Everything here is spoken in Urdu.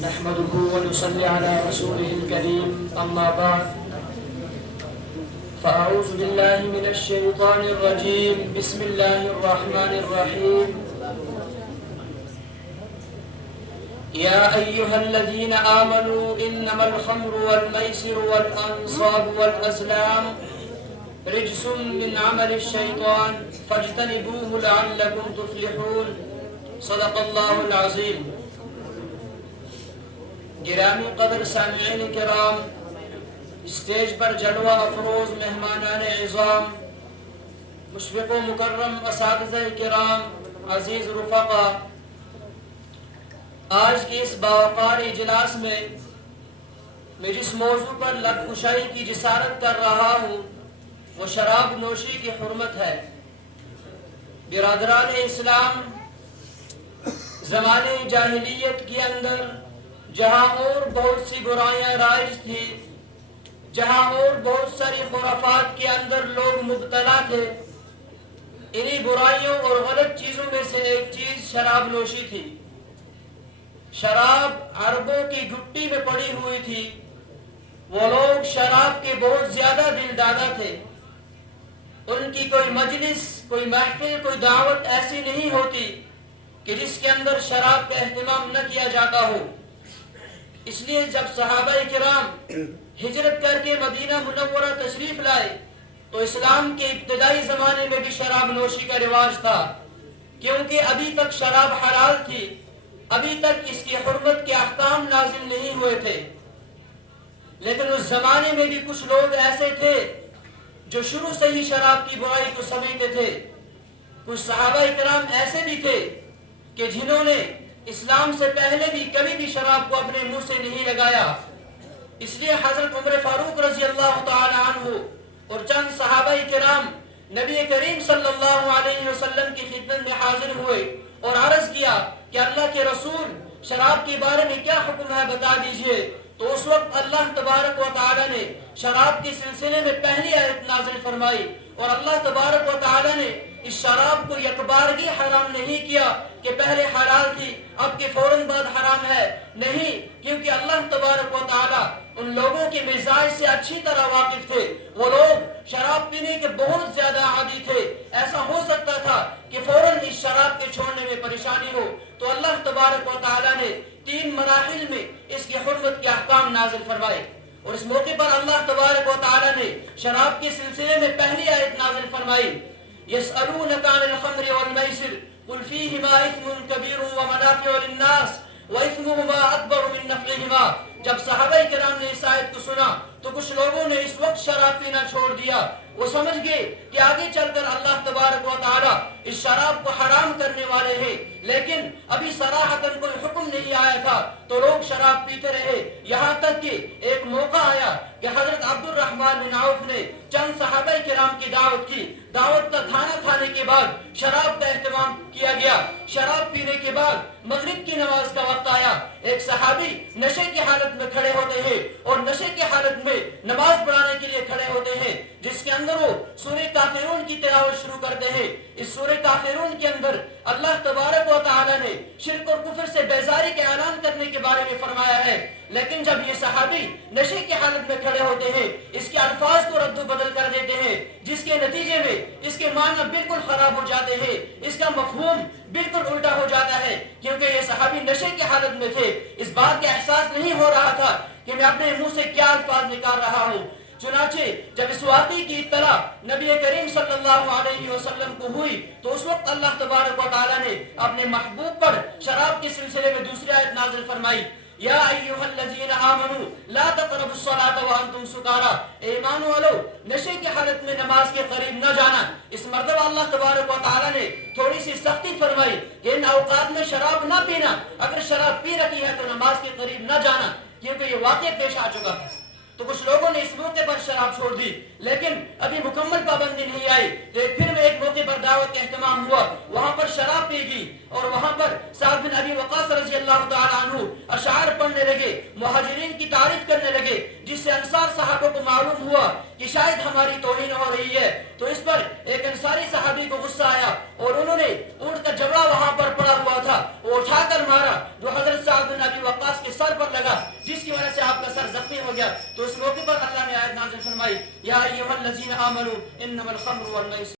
نحمده ونصلي على رسوله الكريم أما بعد فأعوذ بالله من الشيطان الرجيم بسم الله الرحمن الرحيم يا أيها الذين آمنوا إنما الخمر والميسر والأنصاب والأزلام رجس من عمل الشيطان فاجتنبوه لعلكم تفلحون صدق الله العظيم. گرامی قدر سامعین کرام، اسٹیج پر جلوہ افروز مہمانان عظام، مشفق و مکرم اساتذہ کرام، عزیز رفقا، آج کی اس باوقار اجلاس میں جس موضوع پر لب کشائی کی جسارت کر رہا ہوں وہ شراب نوشی کی حرمت ہے. برادران اسلام، زمانے جاہلیت کے اندر جہاں اور بہت سی برائیاں رائج تھی، جہاں اور بہت ساری خرافات کے اندر لوگ مبتلا تھے، انہی برائیوں اور غلط چیزوں میں سے ایک چیز شراب نوشی تھی. شراب عربوں کی گھٹی میں پڑی ہوئی تھی. وہ لوگ شراب کے بہت زیادہ دل دادا تھے. ان کی کوئی مجلس، کوئی محفل، کوئی دعوت ایسی نہیں ہوتی کہ جس کے اندر شراب کا اہتمام نہ کیا جاتا ہو. اس لیے جب صحابہ کرام ہجرت کر کے مدینہ منورہ تشریف لائے تو اسلام کے ابتدائی زمانے میں بھی شراب نوشی کا رواج تھا، کیونکہ ابھی تک شراب حلال تھی، ابھی تک اس کی حرمت کے احکام نازل نہیں ہوئے تھے. لیکن اس زمانے میں بھی کچھ لوگ ایسے تھے جو شروع سے ہی شراب کی برائی کو سمجھتے تھے. کچھ صحابہ کرام ایسے بھی تھے کہ جنہوں نے اسلام سے پہلے بھی کبھی بھی شراب کو اپنے منہ سے نہیں لگایا. اس لیے حضرت عمر فاروق رضی اللہ تعالی عنہ اور چند صحابہ کرام نبی کریم صلی اللہ علیہ وسلم کی خدمت میں حاضر ہوئے اور عرض کیا کہ اللہ کے رسول، شراب کے بارے میں کیا حکم ہے بتا دیجئے. تو اس وقت اللہ تبارک و تعالی نے شراب کے سلسلے میں پہلی آیت نازل فرمائی اور اللہ تبارک و تعالی نے اس شراب کو یکبارگی حرام نہیں کیا کہ پہلے حلال تھی اب کے فوراً بعد حرام ہے. نہیں، کیونکہ اللہ تبارک و تعالی ان لوگوں کے مزاج سے اچھی طرح واقف تھے. وہ لوگ شراب پینے کے بہت زیادہ عادی تھے. ایسا ہو سکتا تھا کہ فوراً اس شراب کے چھوڑنے میں پریشانی ہو. تو اللہ تبارک و تعالی نے 3 مراحل میں اس کی حرمت کے احکام نازل فرمائے. اور اس موقع پر اللہ تبارک و تعالی نے شراب کے سلسلے میں پہلی آیت نازل فرمائی، يسألونك عن الخمر والميسر قل فيهما إثم كبير ومنافع للناس وإثمهما أكبر من نفعهما. جب صحابہ کرام نے اس آیت کو سنا تو کچھ لوگوں نے اس وقت شراب پینا چھوڑ دیا. وہ سمجھ گئے کہ آگے چل کر اللہ تبارک و تعالی اس شراب کو حرام کرنے والے ہیں، لیکن ابھی صراحتاً کوئی حکم نہیں آیا تھا تو لوگ شراب پیتے رہے. یہاں تک کہ ایک موقع آیا کہ حضرت عبد الرحمن بن عوف نے چند صحابہ کرام کی دعوت کی. دعوت کا کھانا کھانے کے بعد شراب کا اہتمام کیا گیا. شراب پینے کے بعد مغرب کی نماز کا وقت آیا. ایک صحابی نشے کی حالت میں کھڑے ہوتے ہیں اور نشے کی حالت میں نماز پڑھانے کے لیے کھڑے ہوتے ہیں، جس کے اندر وہ سورہ کافرون کی تلاوت شروع کرتے ہیں. اس سورہ کافرون کے اندر اللہ تبارک و تعالی نے شرک اور کفر سے بیزاری کے اعلان کرنے کے بارے میں فرمایا ہے. لیکن جب یہ صحابی نشے کی حالت میں کھڑے ہوتے ہیں، اس کے الفاظ کو رد و بدل کر دیتے ہیں، جس کے نتیجے میں اس کے معنی بالکل خراب ہو جاتے ہیں، اس کا مفہوم بالکل الٹا ہو جاتا ہے. کیونکہ یہ صحابی نشے کی حالت میں تھے، اس بات کا احساس نہیں ہو رہا تھا کہ میں اپنے منہ سے کیا الفاظ نکال رہا ہوں. چنانچہ جب اس واقعے کی اطلاع نبی کریم صلی اللہ علیہ وسلم کو ہوئی تو اس وقت اللہ تبارک و تعالی نے اپنے محبوب پر شراب کے سلسلے میں دوسری آیت نازل فرمائی، یا ایھا الذین آمنوا لا تقربوا الصلاۃ وانتم سکارى. ایمان والو، نشے کی حالت میں نماز کے قریب نہ جانا. اس مرتبہ اللہ تبارک و تعالی نے تھوڑی سی سختی فرمائی کہ ان اوقات میں شراب نہ پینا، اگر شراب پی رکھی ہے تو نماز کے قریب نہ جانا، کیونکہ یہ واقعہ پیش آ چکا ہے. تو کچھ لوگوں نے اس موقع پر شراب چھوڑ دی، لیکن ابھی مکمل پابندی نہیں آئی. تو پھر میں ایک موقع پر دعوت کا اہتمام ہوا، وہاں پر شراب پی گئی اور وہاں پر سعد بن ابی وقاص رضی اللہ تعالی عنہ اشعار پڑھنے لگے، مہاجرین کی تعریف کرنے لگے، جس سے انصار صحابہ کو معلوم ہوا کہ شاید ہماری توہین ہو رہی ہے. تو اس پر ایک انصاری صحابی کو غصہ آیا اور انہوں نے اونٹ کا جبڑا وہاں پر پڑا ہوا تھا وہ اٹھا کر مارا، جو حضرت سعد بن ابی وقاص کے سر جس کی وجہ سے آپ کا سر زخمی ہو گیا، تو اس موقع پر اللہ نے آیت نازل فرمائی، یا ایھا الذین آمنوا انما الخمر والمیسر